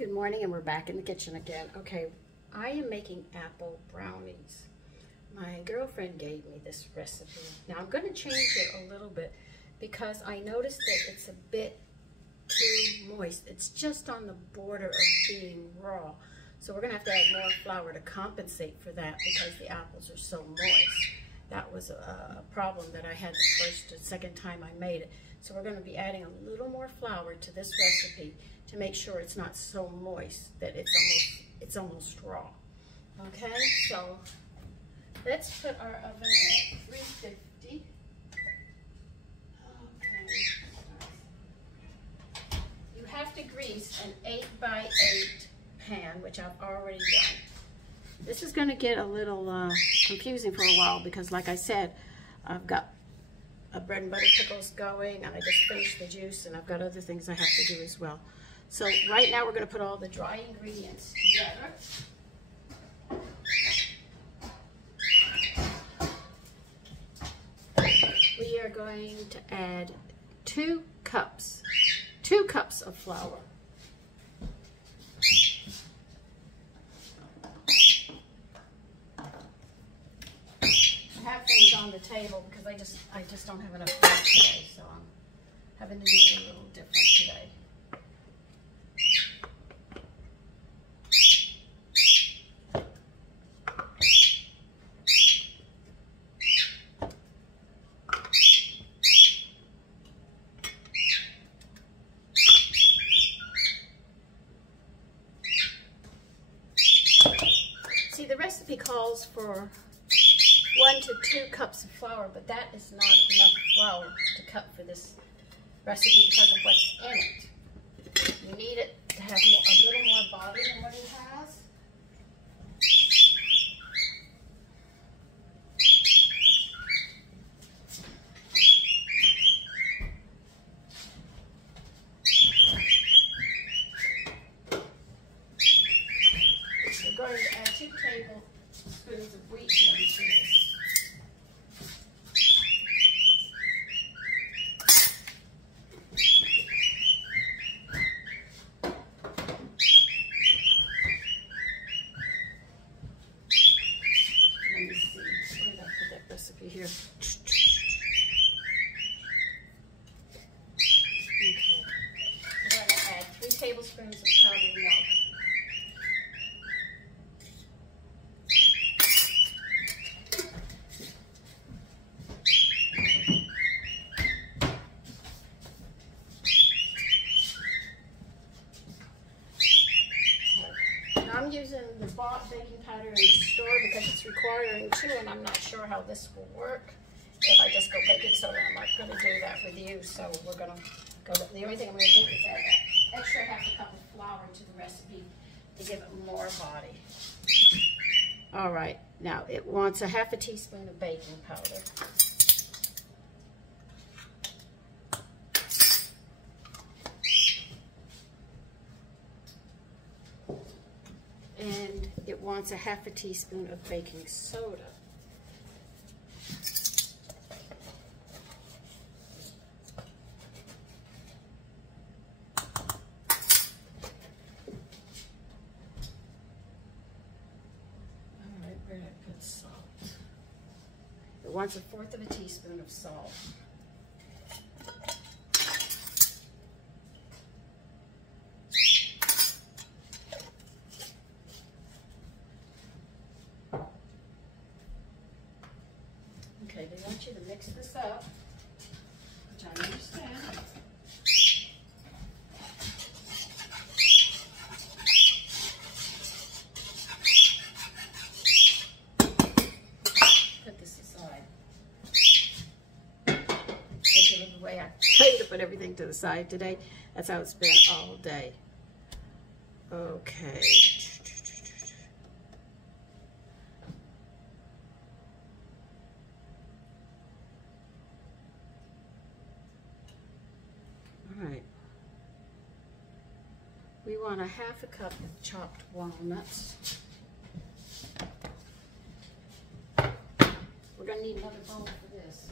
Good morning, and we're back in the kitchen again. Okay, I am making apple brownies. My girlfriend gave me this recipe. Now I'm going to change it a little bit because I noticed that it's a bit too moist. It's just on the border of being raw. So we're going to have to add more flour to compensate for that because the apples are so moist. That was a problem that I had the first and second time I made it. So we're going to be adding a little more flour to this recipe to make sure it's not so moist that it's almost raw. Okay, so let's put our oven at 350. Okay. You have to grease an 8x8 pan, which I've already done. This is going to get a little confusing for a while because, like I said, I've got a bread and butter pickles going, and I just finished the juice, and I've got other things I have to do as well. So right now we're going to put all the dry ingredients together. We are going to add 2 cups of flour. I have things on the table because I just don't have enough food today, so I'm having to do it a little different today. See, the recipe calls for 1 to 2 cups of flour, but that is not enough flour to cut for this recipe because of what's in it. You need it to have a little more body than what it has. We're going to add 2 tablespoons of wheat to this. Here. Okay. We're going to add 3 tablespoons of powdered milk. Now I'm using the bought baking powder in the store because it's requiring 2, and I'm not sure how this will work if I just go baking soda. I'm not going to do that with you, so we're going to go. The only thing I'm going to do is add that extra ½ cup of flour to the recipe to give it more body. All right, now it wants a ½ teaspoon of baking powder. And it wants a ½ teaspoon of baking soda. All right, where did I put salt? It wants a 1/4 of a teaspoon of salt. Okay, they want you to mix this up, which I understand. Put this aside. This is the way I tell you to put everything to the side today. That's how it's been all day. Okay. Alright, we want a ½ cup of chopped walnuts. We're going to need another bowl for this.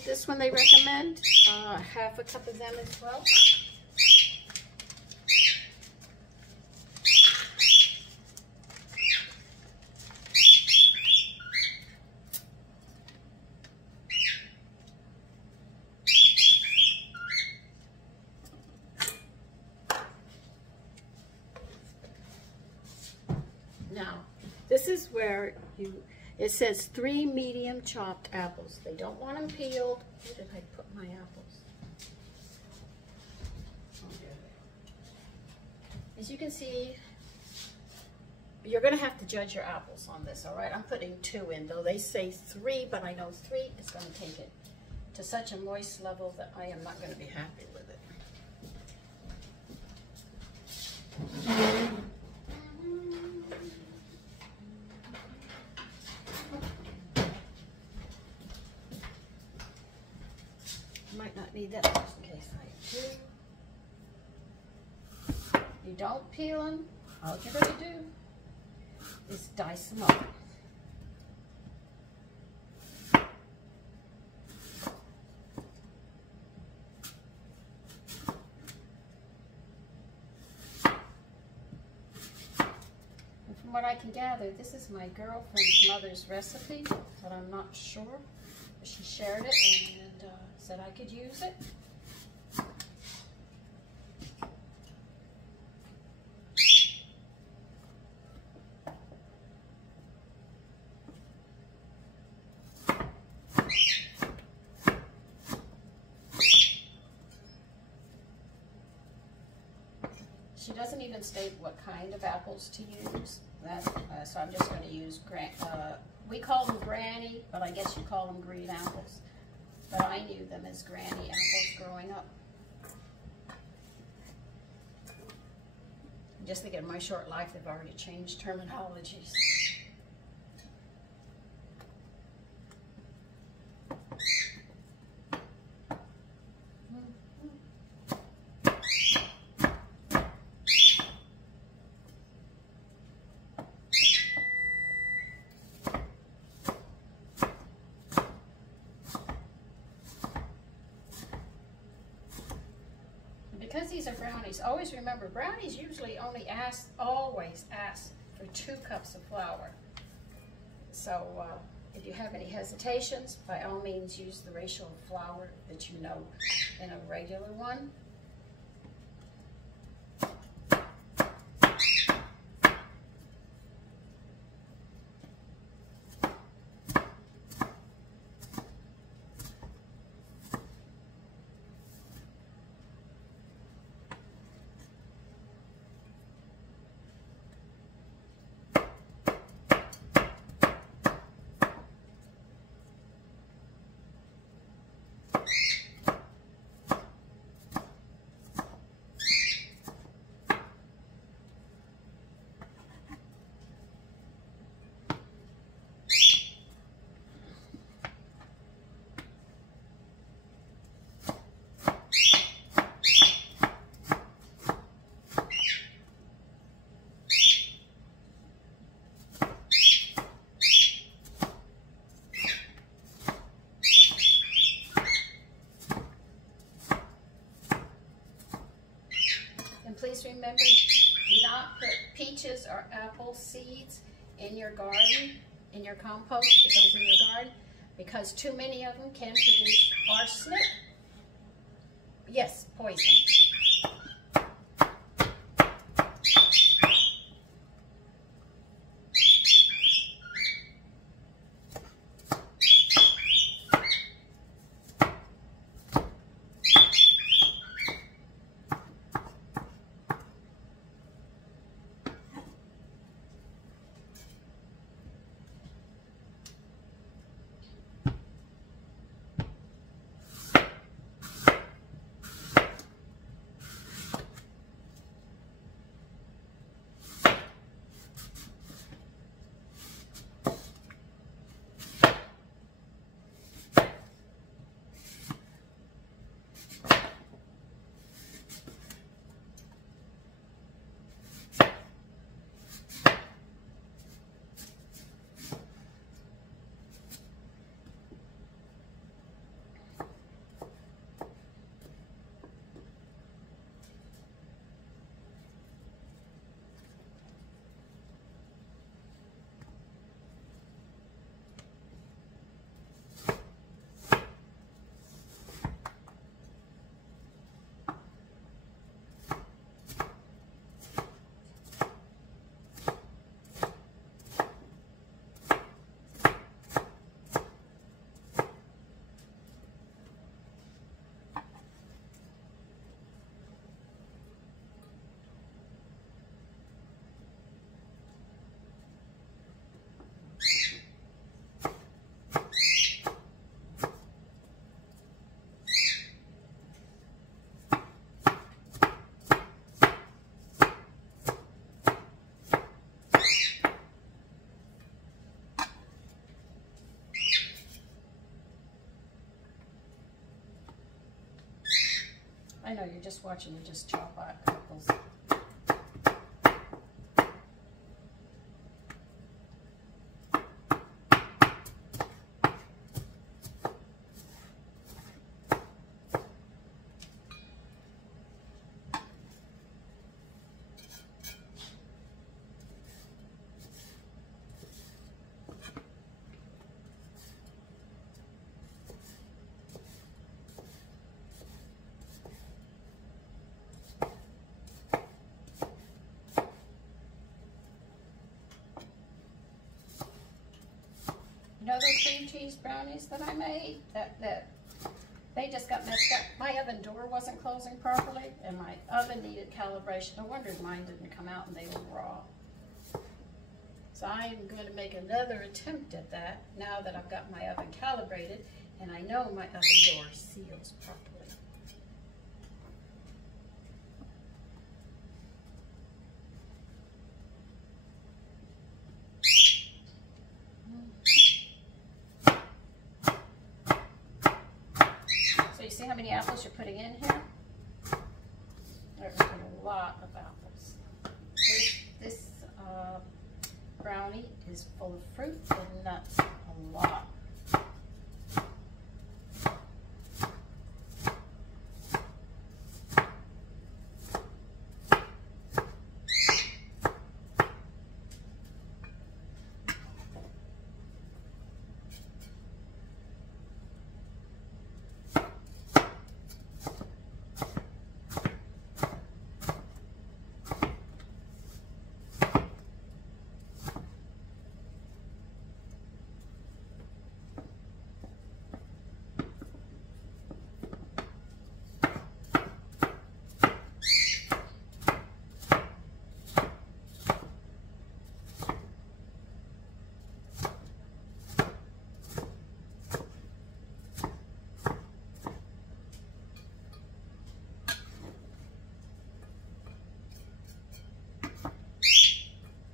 with this one they recommend. Half a cup of them as well. Now, this is where it says 3 medium chopped apples. They don't want them peeled. Where did I put my apples? As you can see, you're going to have to judge your apples on this, all right? I'm putting 2 in, though they say 3, but I know 3 is going to take it to such a moist level that I am not going to be happy with it. Might not need that just in case I do. You don't peel them. All you're going to do is dice them up. And from what I can gather, this is my girlfriend's mother's recipe, but I'm not sure. She shared it and said I could use it. She doesn't even state what kind of apples to use. So I'm just going to use, we call them granny, but I guess you call them green apples. But I knew them as granny apples growing up. Just think in my short life, they've already changed terminologies. Because these are brownies, always remember, brownies usually only always ask for 2 cups of flour. So if you have any hesitations, by all means use the ratio of flour that you know in a regular one. Please remember, do not put peaches or apple seeds in your garden, in your compost that goes in your garden, because too many of them can produce arsenic. Yes, poison. I know you're just watching me just chop apples. You know those cream cheese brownies that I made? That they just got messed up. My oven door wasn't closing properly, and my oven needed calibration. No wonder mine didn't come out and they were raw. So I'm going to make another attempt at that now that I've got my oven calibrated, and I know my oven door seals properly. See how many apples you're putting in here? There's a lot of apples. This brownie is full of fruit and nuts, a lot.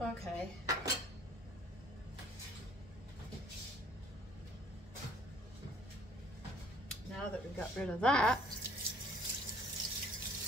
Okay. Now that we've got rid of that,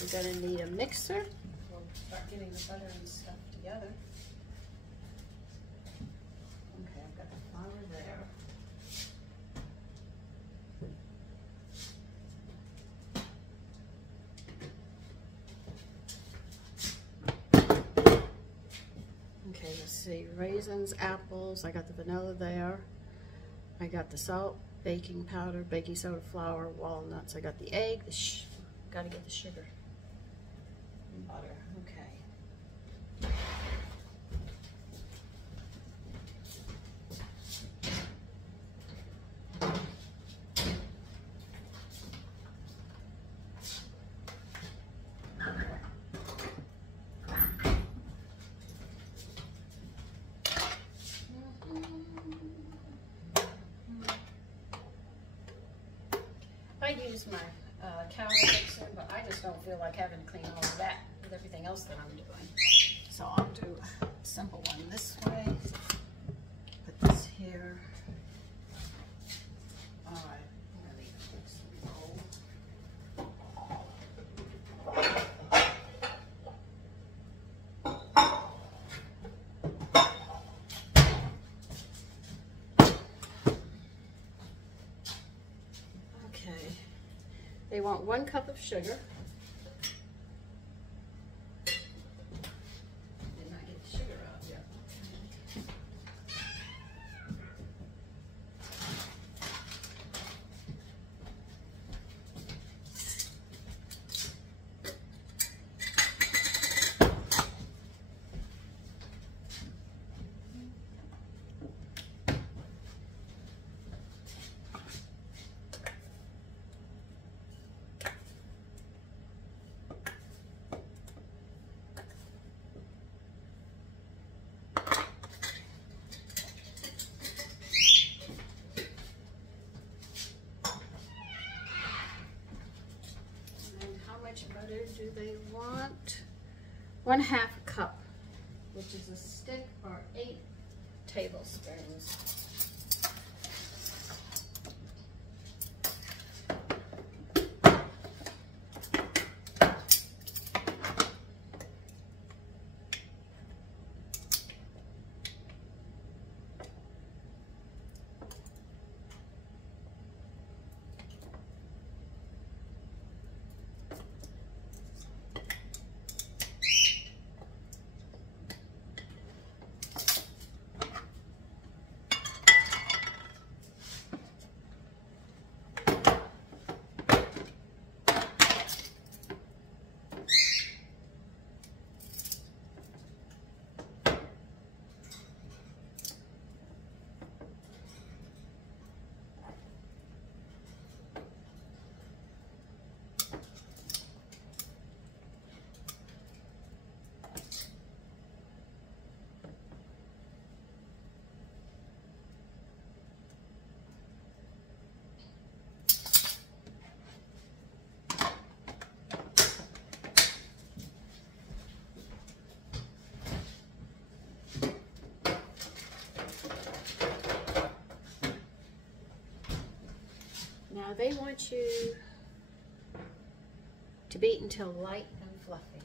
we're going to need a mixer. We'll start getting the butter and stuff together. Okay, I've got the flour there. Okay, let's see, raisins, apples, I got the vanilla there. I got the salt, baking powder, baking soda, flour, walnuts. I got the egg, gotta get the sugar and butter, okay. I use my counter mixer, but I just don't feel like having to clean all of that with everything else that I'm doing. So I'll do a simple one this way. Put this here. All right, I'm gonna leave some roll. They want 1 cup of sugar. Did not get the sugar out yet. Butter do they want? 1/2 cup, which is a stick, or 8 tablespoons. Now they want you to beat until light and fluffy.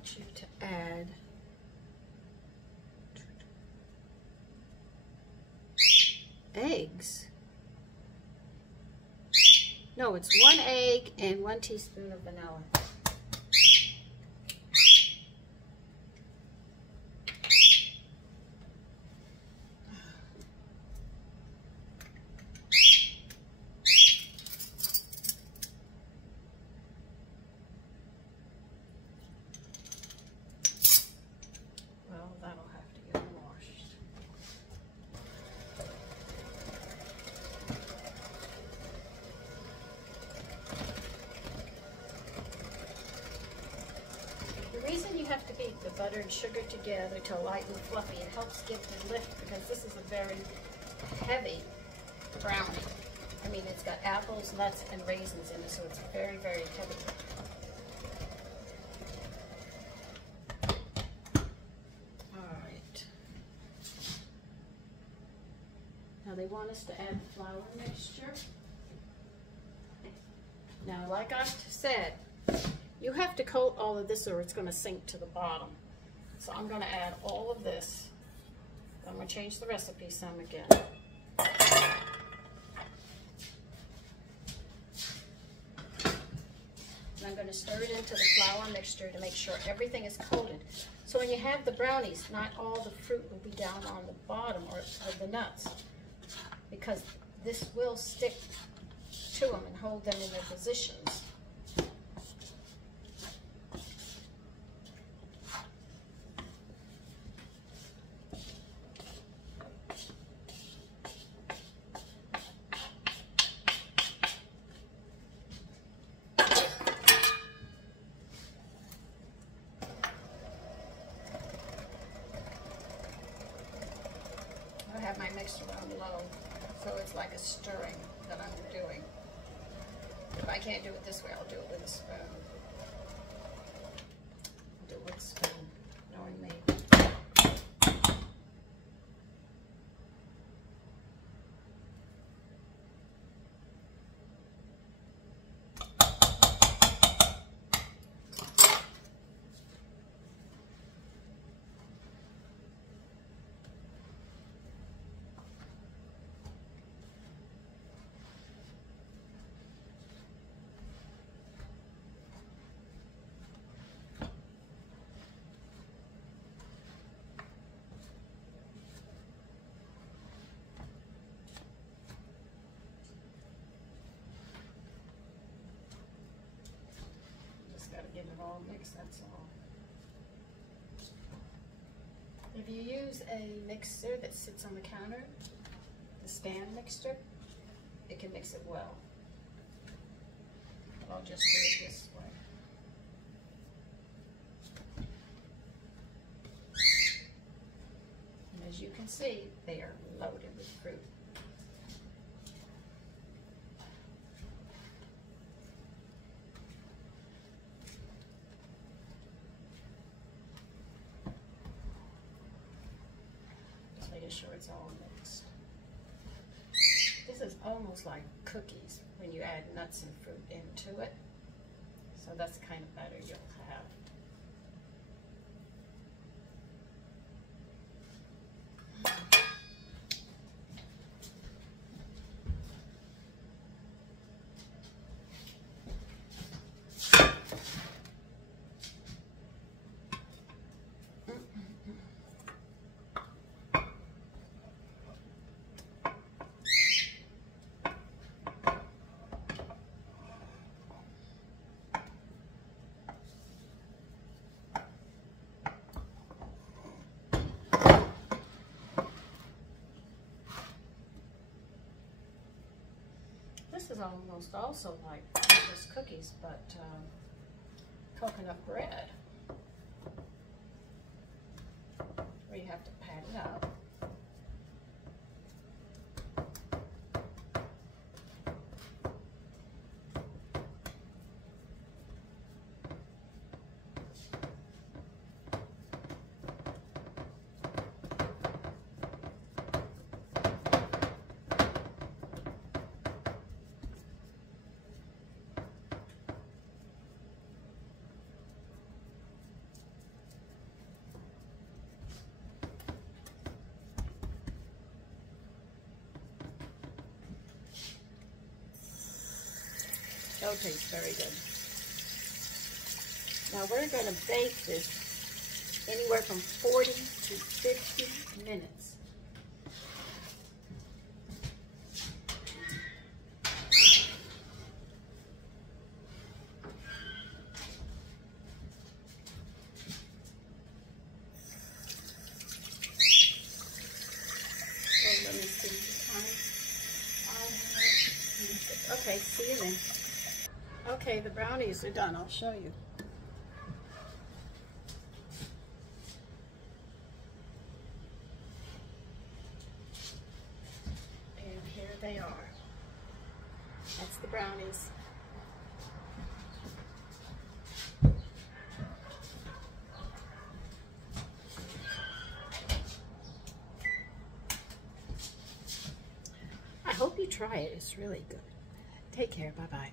want you to add eggs. No, it's 1 egg and 1 teaspoon of vanilla. Well, that'll have to get washed. have to beat the butter and sugar together till light and fluffy. It helps give the lift because this is a very heavy brownie. I mean, it's got apples, nuts, and raisins in it, so it's very, very heavy. Alright. Now they want us to add the flour mixture. Now, like I said, you have to coat all of this or it's going to sink to the bottom. So I'm going to add all of this. I'm going to change the recipe some again. And I'm going to stir it into the flour mixture to make sure everything is coated. So when you have the brownies, not all the fruit will be down on the bottom or the nuts, because this will stick to them and hold them in their positions. I have my mixer on low, so it's like a stirring that I'm doing. If I can't do it this way, I'll do it with a spoon. I'll do it with a spoon, knowing me. Get it all mixed, that's all. If you use a mixer that sits on the counter, the stand mixer, it can mix it well. But I'll just do it this way. And as you can see, they are loaded with fruit. Sure it's all mixed. This is almost like cookies when you add nuts and fruit into it. So that's the kind of batter you'll have. This is almost also like just cookies, but coconut bread, where you have to pat it up. Dough tastes very good. Now we're going to bake this anywhere from 40 to 50 minutes. So let me see. Okay, see you then. Okay, the brownies are done. I'll show you. what they are. That's the brownies. I hope you try it. It's really good. Take care. Bye-bye.